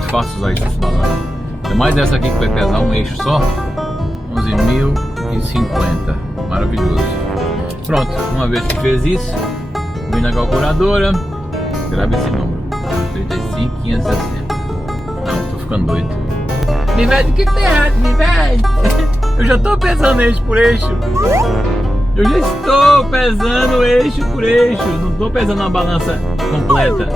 muito fácil usar isso esse balança. Ainda mais essa aqui que vai pesar um eixo só. 11.050. Maravilhoso. Pronto, uma vez que fez isso, vem na calculadora, grava esse número. 35.560. Não, tô ficando doido. Mivard, o que tá errado, Mivard? Eu já tô pesando eixo por eixo. Eu já estou pesando eixo por eixo. Não tô pesando uma balança completa.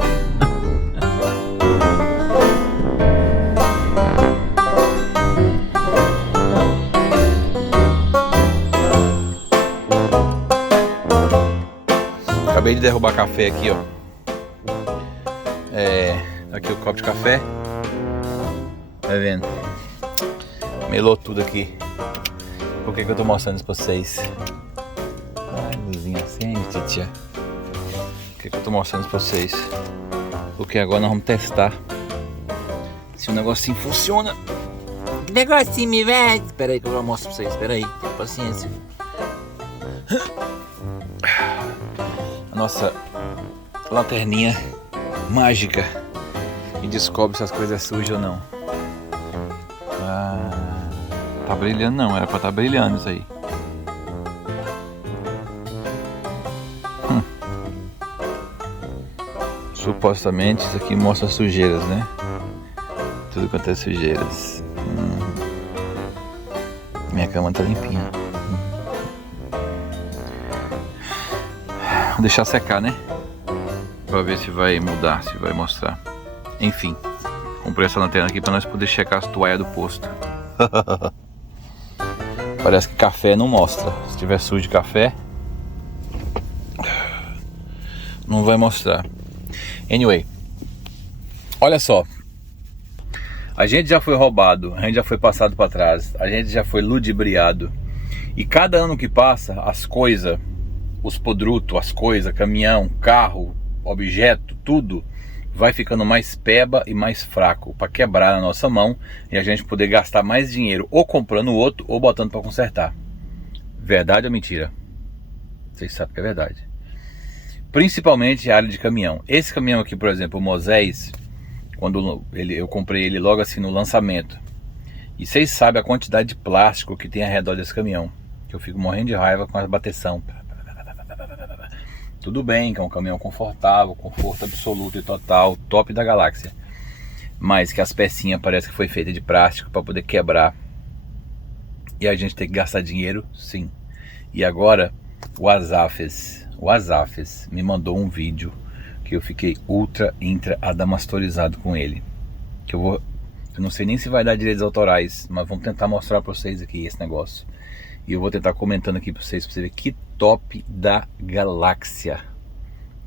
Acabei de derrubar café aqui, ó. Aqui o copo de café. Tá vendo? Melou tudo aqui. Por que eu tô mostrando isso pra vocês? Ai, luzinha acende, titia. Por que eu tô mostrando isso pra vocês? Porque agora nós vamos testar se o negocinho funciona. Que negocinho, me vê? Espera aí que eu vou mostrar pra vocês. Espera aí, tenha paciência. A nossa lanterninha mágica e descobre se as coisas sujas ou não. Tá brilhando não, era pra estar brilhando isso aí. Supostamente isso aqui mostra sujeiras, né? Tudo quanto é sujeiras. Minha cama tá limpinha. Vou deixar secar, né? Pra ver se vai mudar, se vai mostrar. Enfim, comprei essa lanterna aqui pra nós poder checar as toalhas do posto. Parece que café não mostra. Se tiver sujo de café, não vai mostrar. Anyway, olha só. A gente já foi roubado, a gente já foi passado para trás, a gente já foi ludibriado. E cada ano que passa, as coisas, os podrutos, as coisas, caminhão, carro, objeto, tudo vai ficando mais peba e mais fraco para quebrar na nossa mão e a gente poder gastar mais dinheiro ou comprando outro ou botando para consertar. Verdade ou mentira? Vocês sabem que é verdade. Principalmente a área de caminhão. Esse caminhão aqui, por exemplo, o Moisés, quando eu comprei ele logo assim no lançamento. E vocês sabem a quantidade de plástico que tem ao redor desse caminhão, que eu fico morrendo de raiva com as bateção. Tudo bem que é um caminhão confortável, conforto absoluto e total, top da galáxia. Mas que as pecinhas parecem que foi feita de plástico para poder quebrar. E a gente tem que gastar dinheiro, sim. E agora o Azafes me mandou um vídeo que eu fiquei ultra intra adamastorizado com ele. Que eu não sei nem se vai dar direitos autorais, mas vamos tentar mostrar para vocês aqui esse negócio. E eu vou tentar comentando aqui para vocês verem que top da galáxia.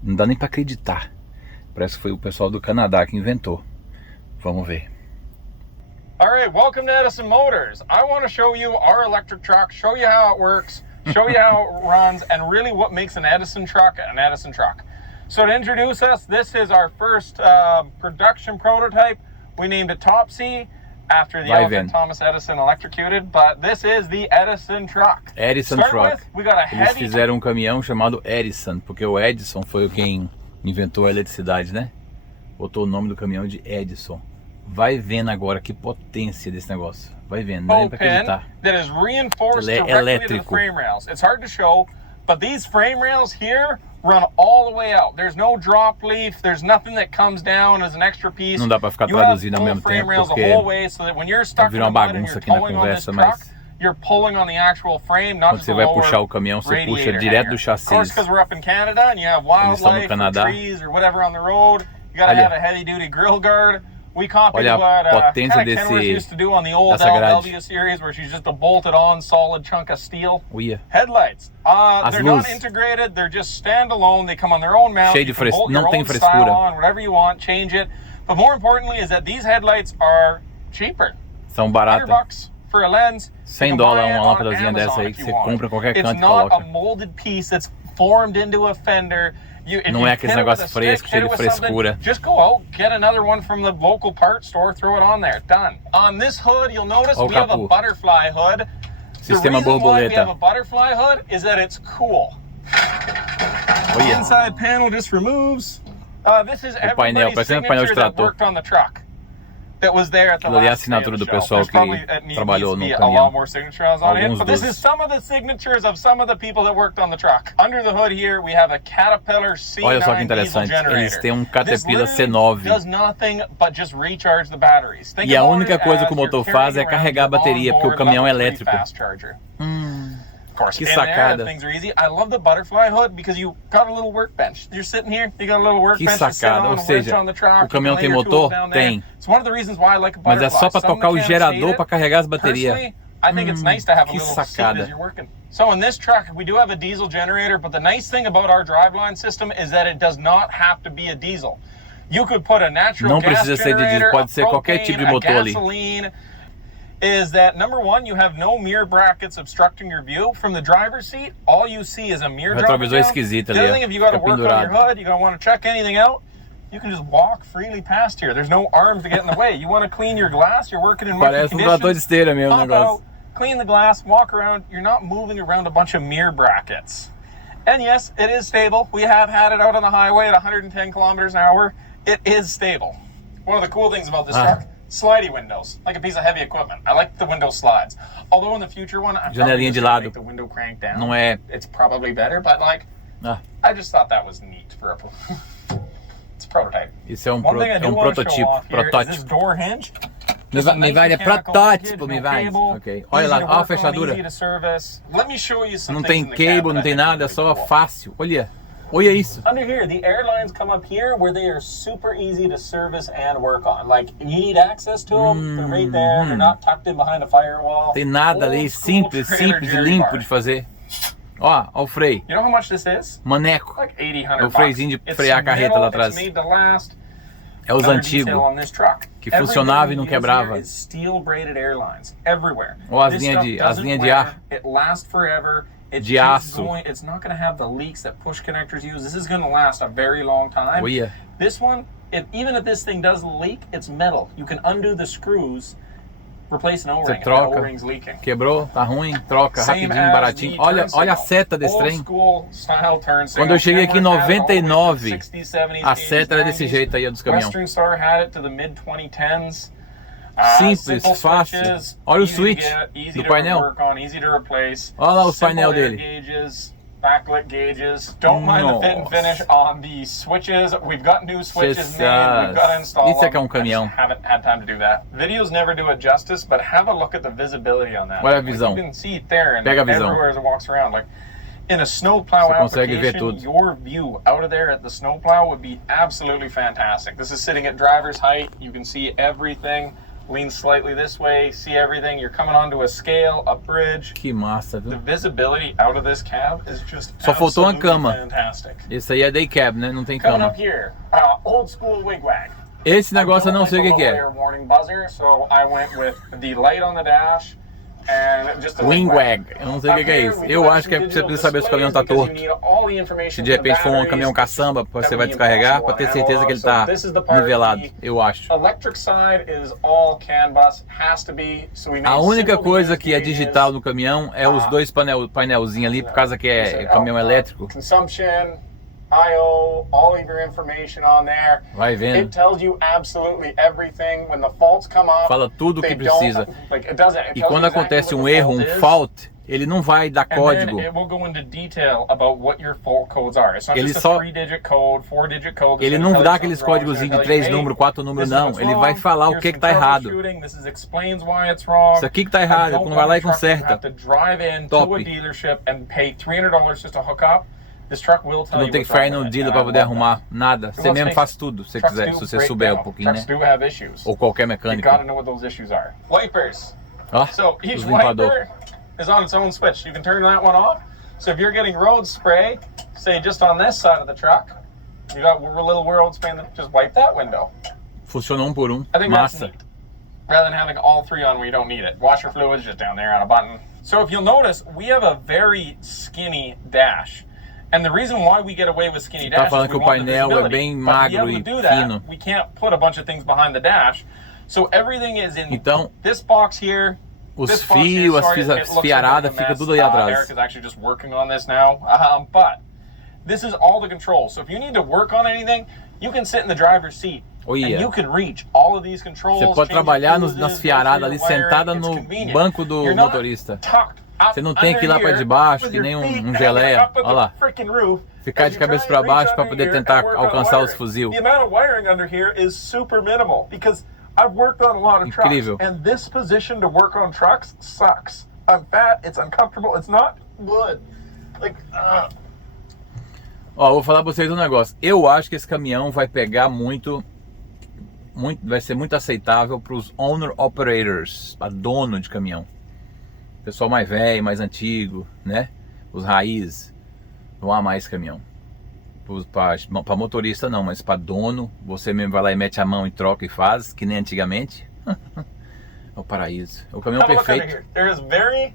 Não dá nem para acreditar. Parece que foi o pessoal do Canadá que inventou. Vamos ver. Alright, welcome to Edison Motors. I want to show you our electric truck, show you how it works, show you how it runs, and really what makes an Edison truck an Edison truck. So to introduce us, this is our first production prototype. We named it Topsy, after the elephant Thomas Edison electrocuted, but this is the Edison truck. Edison truck. Eles fizeram um caminhão chamado Edison, porque o Edison foi quem inventou a eletricidade, né? Botou o nome do caminhão de Edison. Vai vendo agora que potência desse negócio. Vai vendo, não é pra acreditar. That is reinforced directly to the frame rails. It's hard to show, but these frame rails here run all the way out. There's no drop leaf. There's nothing that comes down as an extra piece. Não dá pra ficar traduzindo ao mesmo tempo porque vira uma bagunça aqui na conversa, mas you're pulling on the actual frame, not quando você vai puxar o caminhão, você puxa direto do chassi. Of course, because we're up in Canada and you have wildlife or trees or whatever on the road, you gotta have a heavy duty grill guard. We copied what Kenworth used to do on the old LW series, where she's just a bolted-on solid chunk of steel. Headlights. They're not integrated. They're just standalone. They come on their own mount. Cheio de frescura. Não tem frescura. Whatever you want, change it. But more importantly, is that these headlights are cheaper. São baratas. $100 for a lens. $100 uma lâmpadazinha dessa aí que você compra em qualquer canto e coloca. It's not a molded piece that's formed into a fender. Não é aquele negócio fresco, cheio de frescura. Just go out, get another one from the local parts store, throw it on there. Done. On this hood, you'll notice we have a butterfly hood. Sistema borboleta. The reason why we have a butterfly hood is that it's cool. The inside panel just removes. This is everybody's signature that worked on the truck. that was there at the Aquilo ali é a last day of assinatura the do show. pessoal There's probably que trabalhou no needs to be a caminhão. lot more signatures on it, Alguns but this dos. is some of the signatures of some of the people that worked on the truck. Under the hood here, we have a Caterpillar C9 Olha só que diesel interessante, generator. eles têm um This Caterpillar literally C9. does nothing but just recharge the batteries. Think E a about única it coisa as que o you're motor carrying faz é around carregar a your bateria, porque o onboard caminhão é level 3 elétrico. fast charger. Of course, Que in there, sacada. things are easy. I love the butterfly hood because you got a little workbench. You're sitting here, you got a little Que workbench to sit sacada, on, ou seja, on the truck, o caminhão you can tem lay your motor? tools down there. Tem. It's one of the reasons why I like a Mas butterfly. é só para Some tocar o mechanics gerador hate para it. carregar as baterias. Personally, I think it's nice to have a que little seat sacada. as you're working. So in this truck, we do have a diesel generator, but the nice thing about our driveline system is that it does not have to be a diesel. You could put a natural Não gas precisa ser de diesel, generator, pode ser a qualquer propane, tipo de a motor ali. gasoline. Is that number one, you have no mirror brackets obstructing your view. From the driver's seat, all you see is a mirror O dropping retrovisor é down. esquisito The ali, other ó. thing, if you got to Fica work on your pendurado. hood, you got to want to check anything out, you can just walk freely past here. There's no arms to get in the way. You want to clean your glass, you're working in Parece mucky trator de conditions, esteira mesmo o pop negócio. out, clean the glass, walk around. You're not moving around a bunch of mirror brackets. And yes, it is stable. We have had it out on the highway at 110 kilometers an hour. It is stable. One of the cool things about this truck, slidey windows, like a piece of heavy equipment. I like the window slides. Although in the future one, I'm probably Janelinha just de gonna lado. make the window crank down. Não é. It's probably better, but like, Ah, I just thought that was neat for a it's a prototype. isso é um, One thing I do want to show prototipo. off here is this door hinge. Mivard é protótipo, Mivard. Ok. Olha lá, olha a fechadura. Não tem cable, não tem nada, é só fácil. Olha. Olha isso. Under here, the Airlines come up here where they are super easy to service and work on. Like, you need access to them, they're right there, they're not tucked in behind a firewall. Tem nada ali, Old school simples trailer e Jerry limpo bar. de fazer. Ó, ó o freio. You know how much this is? Maneco. Like 80, É o 100 freiozinho de bucks. frear a It's carreta lá metal, atrás. it's made to last. É os Another detail antigos. on this truck. Que funcionava e não Everything we use quebrava. here is steel braided Airlines everywhere. Ou as This linhas stuff de- as doesn't linhas de wear, ar. It lasts forever. It De keeps aço. going. It's not going to have the leaks that push connectors use. This is going to last a very long time. Olha. This one, even if this thing does leak, it's metal. You can undo the screws, replace an O-ring. if the troca. O-ring's leaking. Quebrou, tá ruim, troca Same rapidinho, as baratinho. the Olha, turn olha a signal. seta desse Old trem. school style turn signal. Quando eu cheguei aqui em Kenworth had it all the way from 99, 60s, 70s, a seta era 80s, desse jeito aí, a dos caminhões. Western Star had it to the mid 2010s. Simples, Simple fácil. switches, Olha o easy to switch get, easy do to painel. work on, easy to replace. Olha lá os Simple painel air dele. Gauges, backlit gauges. Don't mind the fit and Nossa. finish on the switches. We've got new switches made. We've got to install Isso é que é them. um caminhão. I just haven't had time to do that. Videos never do it justice, but have a look at the visibility on that. Olha a Like, visão. you can see it there and Pega a visão. everywhere as it walks around. Like in a snowplow Você consegue ver application, tudo. your view out of there at the snowplow would be absolutely fantastic. This is sitting at driver's height. You can see everything. Lean slightly this way, see everything. You're coming onto a scale, a bridge. Que massa, The viu? visibility out of this cab is just Só faltou uma absolutely cama. fantastic. Esse aí é day cab, né? Não tem Coming cama. up here, old school wigwag. Esse negócio eu não sei o que que é. Air warning buzzer, so I went with the light on the dash and just a Wingwag. Eu não sei o que que é isso. Eu acho que é pra você precisa saber se o caminhão tá torto. Se de repente for um caminhão caçamba, você vai descarregar pra ter certeza que ele tá nivelado. Eu acho. Electric side is all CAN bus, has to be. So we made A única simple coisa que é gauges. digital no caminhão é os dois painelzinhos ali, por causa que é caminhão elétrico. Consumption, IO, all of your information on there. Vai It vendo. tells you absolutely everything when the faults come up. Fala tudo o que they don't- precisa. like, it does it. It E tells quando you exactly acontece what um the erro, um fault is. fault, ele não vai dar And código. then it will go into detail about what your fault codes are. It's not Ele just só- a 3-digit code, 4-digit code. Ele não dá aqueles códigos de 3 números, 4 números, não. Ele vai falar o que que tá errado. Isso aqui que tá errado, quando vai lá e conserta. Top. Tu não tem que ficar aí no dealer pra poder arrumar nada. Você mesmo faz tudo, se você quiser, se você souber um pouquinho, né? Ou qualquer You mecânico. gotta know what those issues are. Wipers. Ó, So each os limpador. wiper is on its own switch. You can turn that one off. So if you're getting road spray, say just on this side of the truck, you got a little road spray, just wipe that window. Funciona um por um. I think that's Massa. neat. Rather than having all three on where you don't need it. Washer fluid's just down there on a button. So if you'll notice, we have a very skinny dash. And the reason why we get away with skinny Tá dash falando is que we o want the painel é visibility. bem But to be magro able e to do that, fino. we can't put a bunch of things behind the dash. So everything is in Então, this box here. os This box here, fios, as sorry, fios, it as looks fiaradas, like a fica mess. tudo aí atrás. Eric is actually just working on this now. But this is all the controls. So if you need to work on anything, you can sit in the driver's seat Olha. And you can reach all of these controls. Você pode trabalhar nas fiaradas ali, sentada no banco do motorista. Você não tem que ir lá para debaixo, que nem um geleia. Olha lá. Ficar de cabeça para baixo para poder tentar alcançar os fuzil. The amount of wiring under here is super minimal because I've worked on a lot of trucks. Incrível. And this position to work on trucks sucks. I'm fat, it's uncomfortable, it's not good. Like, Ó, vou falar pra vocês um negócio. Eu acho que esse caminhão vai pegar vai ser muito aceitável para os owner operators, para dono de caminhão. Pessoal mais velho, mais antigo, né? Os raízes vão amar esse caminhão. Para motorista não, mas para dono, você mesmo vai lá e mete a mão e troca e faz, que nem antigamente. É o paraíso. É o caminhão perfeito. There is very,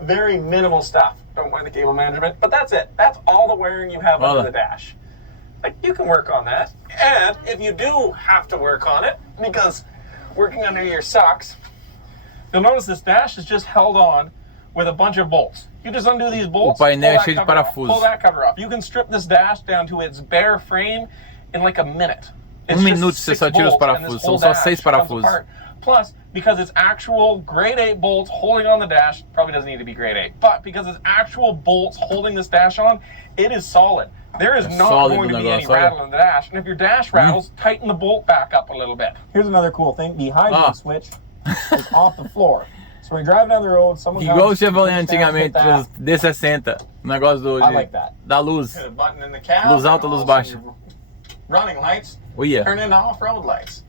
very minimal stuff. Don't mind the cable management, but that's it. That's all the wiring you have under the dash. Like, you can work on that. And if you do have to work on it, because working under here sucks, you'll notice this dash is just held on with a bunch of bolts. You just undo these bolts, O painel é cheio de parafusos. pull that cover off. You can strip this dash down to its bare frame in like a minute. It's minuto just você só tira os parafusos. São só 6 parafusos. Plus, because it's actual grade 8 bolts holding on the dash, probably doesn't need to be grade 8, but because it's actual bolts holding this dash on, it is solid. There is not going to be any rattle in the dash. And if your dash rattles, tighten the bolt back up a little bit. Here's another cool thing. The hydrant switch is off the floor. So when you're driving down the road, someone Igual o Chevrolet antigamente, os D60, o negócio da luz. Hit a button in the cab, Luz alta, luz baixa. Running lights, Olha. turn into off-road lights.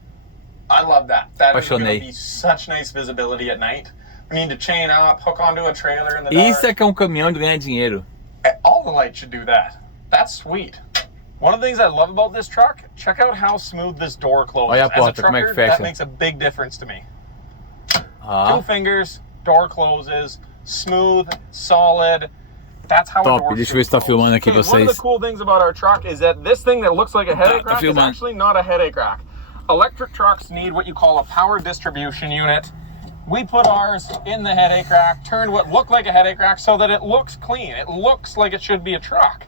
I love that. That is going to be such nice visibility at night. We need to chain up, hook onto a trailer in the dark. Isso é que é um caminhão de ganhar dinheiro. All the lights should do that. That's sweet. One of the things I love about this truck, check out how smooth this door closes. Olha a porta, As a como é que trucker, fecha. that makes a big difference to me. 2 Ah. fingers, door closes, smooth, solid. That's how Top, a door deixa eu ver se tá filmando aqui One vocês. of the cool things about our truck is that this thing that looks like a headache rack is actually not a headache rack. Electric trucks need what you call a power distribution unit. We put ours in the headache rack, turned what looked like a headache rack so that it looks clean. It looks like it should be a truck.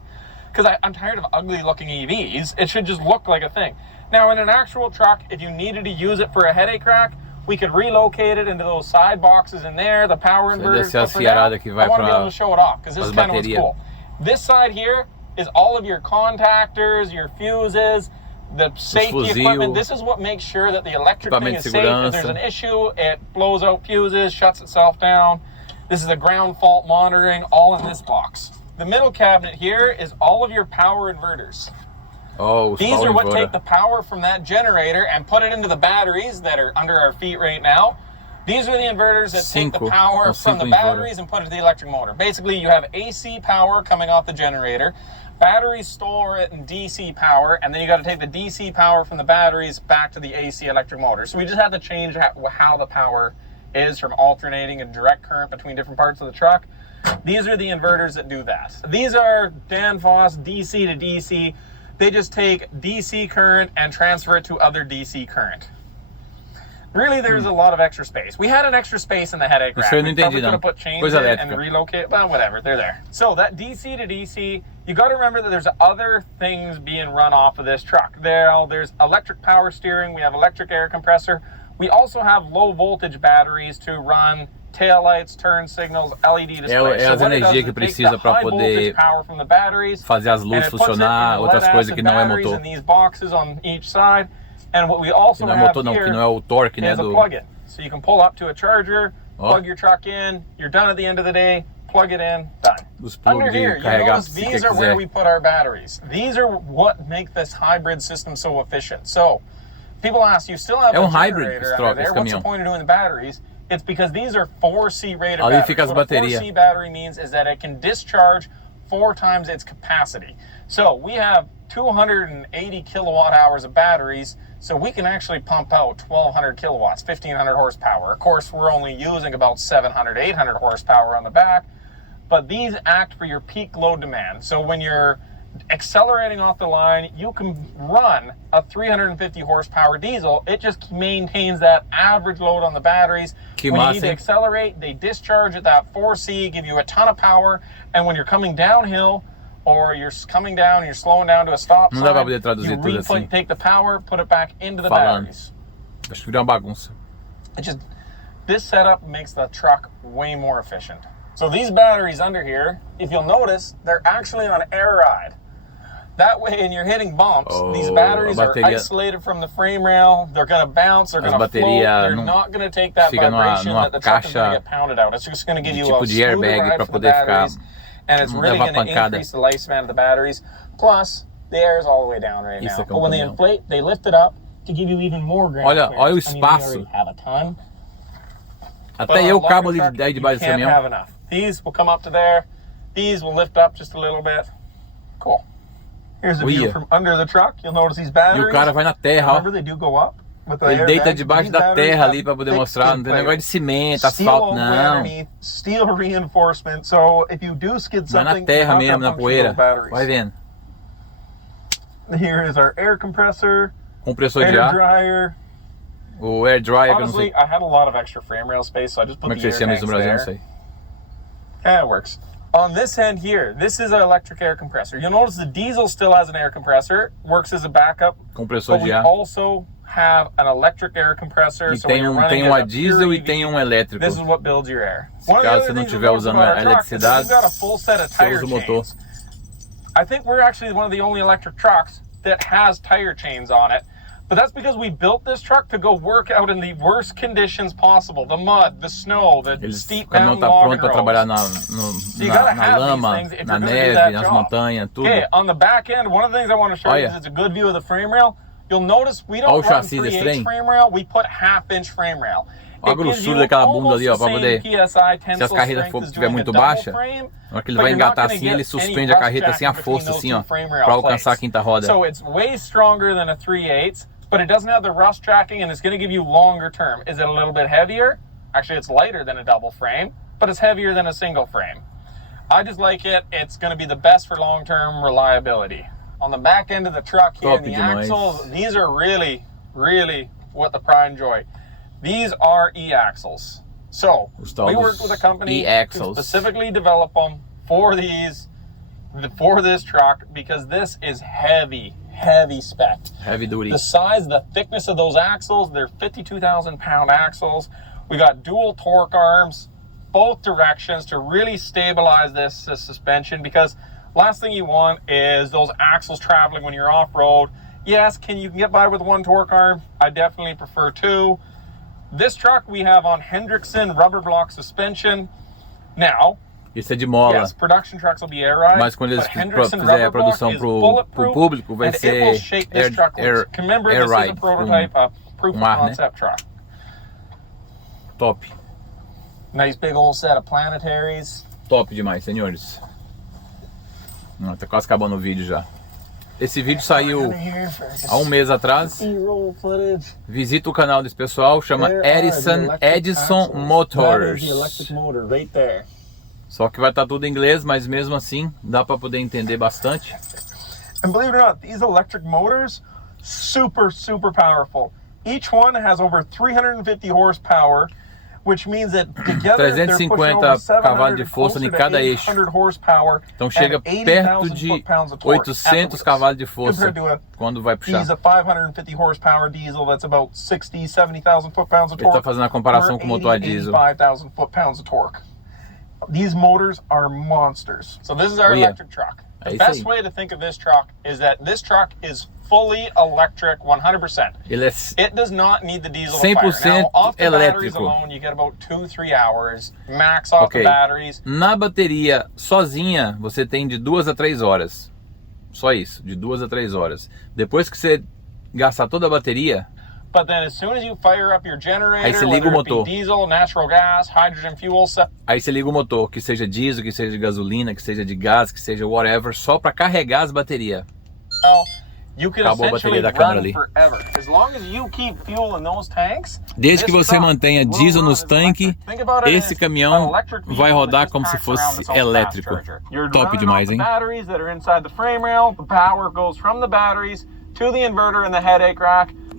Because I'm tired of ugly looking EVs. It should just look like a thing. Now in an actual truck, if you needed to use it for a headache rack, we could relocate it into those side boxes in there, the power inverters. But for now, I want to be able to show it off because this is kind of what's cool. This side here is all of your contactors, your fuses, the safety equipment. This is what makes sure that the electric thing is safe. If there's an issue, it blows out fuses, shuts itself down. This is a ground fault monitoring, all in this box. The middle cabinet here is all of your power inverters. Oh, these are what take the power from that generator and put it into the batteries that are under our feet right now. These are the inverters that take the power from the batteries and put it to the electric motor. Basically, you have AC power coming off the generator. Batteries store it in DC power, and then you got to take the DC power from the batteries back to the AC electric motor. So we just had to change how the power is from alternating and direct current between different parts of the truck. These are the inverters that do that. These are Danfoss DC to DC. They just take DC current and transfer it to other DC current. Really, there's a lot of extra space. We had an extra space in the headache rack. We probably could have put chains in and relocate. Well, whatever, they're there. So that DC to DC, you got to remember that there's other things being run off of this truck. There's electric power steering. We have electric air compressor. We also have low voltage batteries to run taillights, turn signals, LED displays. É as energias que precisa para poder fazer as luzes funcionar, outras coisas que não é motor. And what we also que não é have motor, não, here que não é o torque, né, is a plug-in. So you can pull up to a charger, plug your truck in, you're done at the end of the day, plug it in, done. Under here, you notice these are where we put our batteries. These are what make this hybrid system so efficient. So people ask, you still have a generator under there, what's the point of doing the batteries? It's because these are 4C rated batteries. What a 4C battery means is that it can discharge 4 times its capacity. So we have 280 kilowatt hours of batteries, so we can actually pump out 1,200 kilowatts, 1,500 horsepower. Of course, we're only using about 700, 800 horsepower on the back, but these act for your peak load demand. So when you're accelerating off the line, you can run a 350 horsepower diesel. It just maintains that average load on the batteries. When you need to accelerate, they discharge at that 4C, give you a ton of power, and when you're coming downhill, or you're coming down and you're slowing down to a stop Não sign, dá pra poder traduzir tudo assim. take the power, put it back into the Falando. batteries. Acho que virou uma bagunça. This setup makes the truck way more efficient. So these batteries under here, if you'll notice, they're actually on air ride. That way, when you're hitting bumps, these batteries are isolated from the frame rail. They're going to bounce. They're going to float. They're not going to take that vibration that the truck is going to get pounded out. It's just going to give you a smooth ride for the batteries, and it's really going to increase the lifespan of the batteries. Plus, the air is all the way down right now. But when they inflate, they lift it up to give you even more ground clearance. Olha o espaço. I mean, we already have a ton. Até eu cabo ali de baixo desse caminhão. Have enough. These will come up to there. These will lift up just a little bit. Cool. Here's a view from under the truck. You'll notice these batteries. E o cara vai na terra, ó. They do go up with the Ele deita debaixo da terra ali para poder mostrar. Não tem negócio de cimento, asfalto, não. Steel reinforcement. So if you do skid something, vai na terra mesmo, na poeira. Vai vendo. Here is our air compressor. Compressor de ar. Dryer. O air dryer, que eu não sei. Honestly, I had a lot of extra frame rail space, so I just put the air tanks no Brasil, não sei. Yeah, it works. On this end here, this is an electric air compressor. You'll notice the diesel still has an air compressor, works as a backup. Compressor de ar. We also have an electric air compressor. So tem a diesel e tem elétrico. This is what builds your air. Se caso você não estiver usando a eletricidade, você usa o motor. I think we're actually one of the only electric trucks that has tire chains on it. But that's because we built this truck to go work out in the worst conditions possible. The mud, the snow, the steep mountain logging roads. Pronto para trabalhar na lama, na neve, nas montanhas, tudo. Okay, on the back end, one of the things I want to show you is it's a good view of the frame rail. You'll notice we don't run 3/8 frame rail, we put 1/2 frame rail. Olha a grossura daquela bunda ali, ó, para poder. Se as carretas estiver muito baixa, na hora que ele vai engatar assim, ele suspende a carreta assim à força, assim, ó, para alcançar a quinta roda. So it's way stronger than a 3/8, but it doesn't have the rust tracking, and it's going to give you longer term. Is it a little bit heavier? Actually, it's lighter than a double frame, but it's heavier than a single frame. I just like it. It's going to be the best for long-term reliability. On the back end of the truck here, the axles, these are really, really what the pride and joy. These are e-axles. So, we worked with a company to specifically develop them for this truck because this is heavy spec. Heavy duty. The size, the thickness of those axles, they're 52,000 pound axles. We got dual torque arms, both directions to really stabilize this suspension because last thing you want is those axles traveling when you're off-road. Yes, you can get by with one torque arm. I definitely prefer two. This truck we have on Hendrickson rubber block suspension. Now, isso é de mola. Yes, production trucks will be air ride, mas quando eles fizerem a produção pro público, vai ser air ride, proof of concept truck. Top. Nice big old set of planetaries. Top demais, senhores. Tá quase acabando o vídeo já. Esse vídeo saiu há um mês atrás. Visita o canal desse pessoal, chama Edison Motors. Só que vai estar tudo em inglês, mas mesmo assim dá para poder entender bastante. And believe it or not, these electric motors, super powerful. Each one has over 350 horsepower. Which means that together 350 cavalos de força em cada eixo. Então chega perto de 800 cavalos de força quando vai puxar. Ele está fazendo a comparação com o motor a diesel. These motors are monsters. So this is our electric truck. The best way to think of this truck is that this truck is fully electric 100%. It does not need the diesel to fire. Now, off the batteries alone, you get about 2-3 hours max off the batteries. Na bateria sozinha, você tem de 2 a 3 horas. Só isso, de 2 a 3 horas. Depois que você gastar toda a bateria, but then as soon as you fire up your generator, aí você liga o motor. Diesel, natural gas, hydrogen fuel, aí você liga o motor, que seja diesel, que seja de gasolina, que seja de gás, que seja whatever, só para carregar as baterias. Acabou a bateria da câmera ali. Desde que você mantenha diesel nos tanques, esse caminhão vai rodar como se fosse elétrico. Top demais, hein?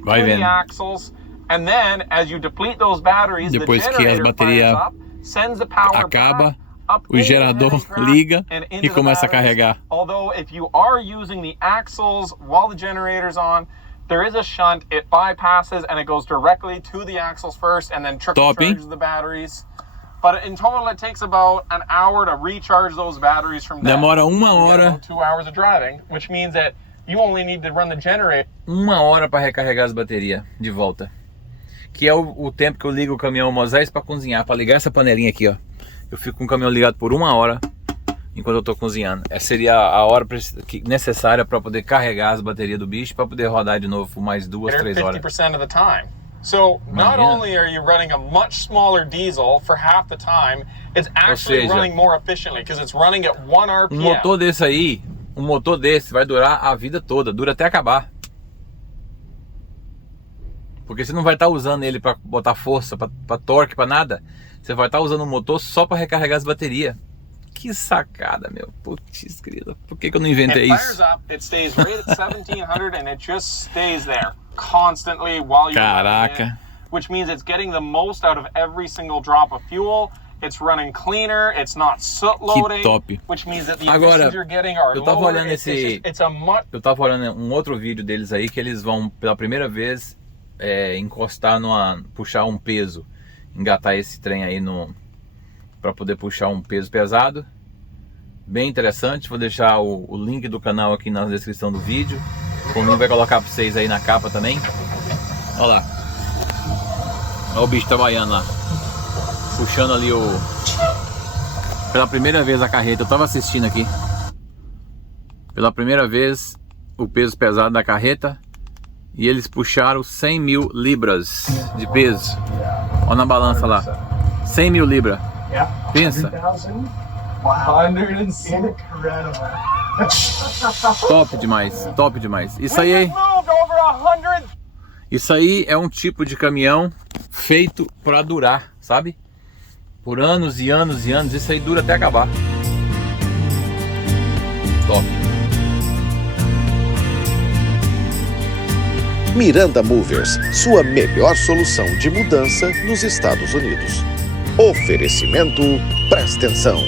Vai vendo. Depois que as baterias acabam, o gerador liga e começa a carregar. Although if you are using the axles while the generator's on, there is a shunt, it bypasses and it goes directly to the axles first and then trickle charges the batteries. But in total it takes about an hour to recharge those batteries from dead. Demora 1 hora. 2 hours of driving, which means that you only need to run the generator. 1 hora para recarregar as baterias de volta. Que é o tempo que eu ligo o caminhão Moisés para cozinhar, para ligar essa panelinha aqui, ó. Eu fico com o caminhão ligado por 1 hora enquanto eu tô cozinhando. Essa seria a hora necessária para poder carregar as baterias do bicho para poder rodar de novo por mais 2, 3 horas. 50% of the time. So not only are you running a much smaller diesel for half the time, it's actually running more efficiently because it's running at 1 RPM. Um motor desse vai durar a vida toda, dura até acabar. Porque você não vai estar usando ele para botar força, para torque, para nada. Você vai estar usando o motor só para recarregar as baterias. Que sacada, meu. Putz, grila. Por que eu não inventei isso? It stays right at 1700 and it just stays there constantly while you're running it, which means it's getting the most out of every single drop of fuel. It's running cleaner, it's not soot loading, which means that the emissions you're getting are lower. Eu tava olhando um outro vídeo deles aí que eles vão pela primeira vez encostar puxar um peso, engatar esse trem aí para poder puxar um peso pesado. Bem interessante. Vou deixar o link do canal aqui na descrição do vídeo. O link vai colocar para vocês aí na capa também. Olha lá, olha o bicho trabalhando lá, puxando ali pela primeira vez a carreta. Eu tava assistindo aqui pela primeira vez o peso pesado da carreta. E eles puxaram 100 mil libras de peso. Olha na balança lá, 100 mil libras. Pensa. Top demais, top demais. Isso aí é um tipo de caminhão feito para durar, sabe? Por anos e anos e anos. Isso aí dura até acabar. Top. Miranda Movers, sua melhor solução de mudança nos Estados Unidos. Oferecimento Press Tensão.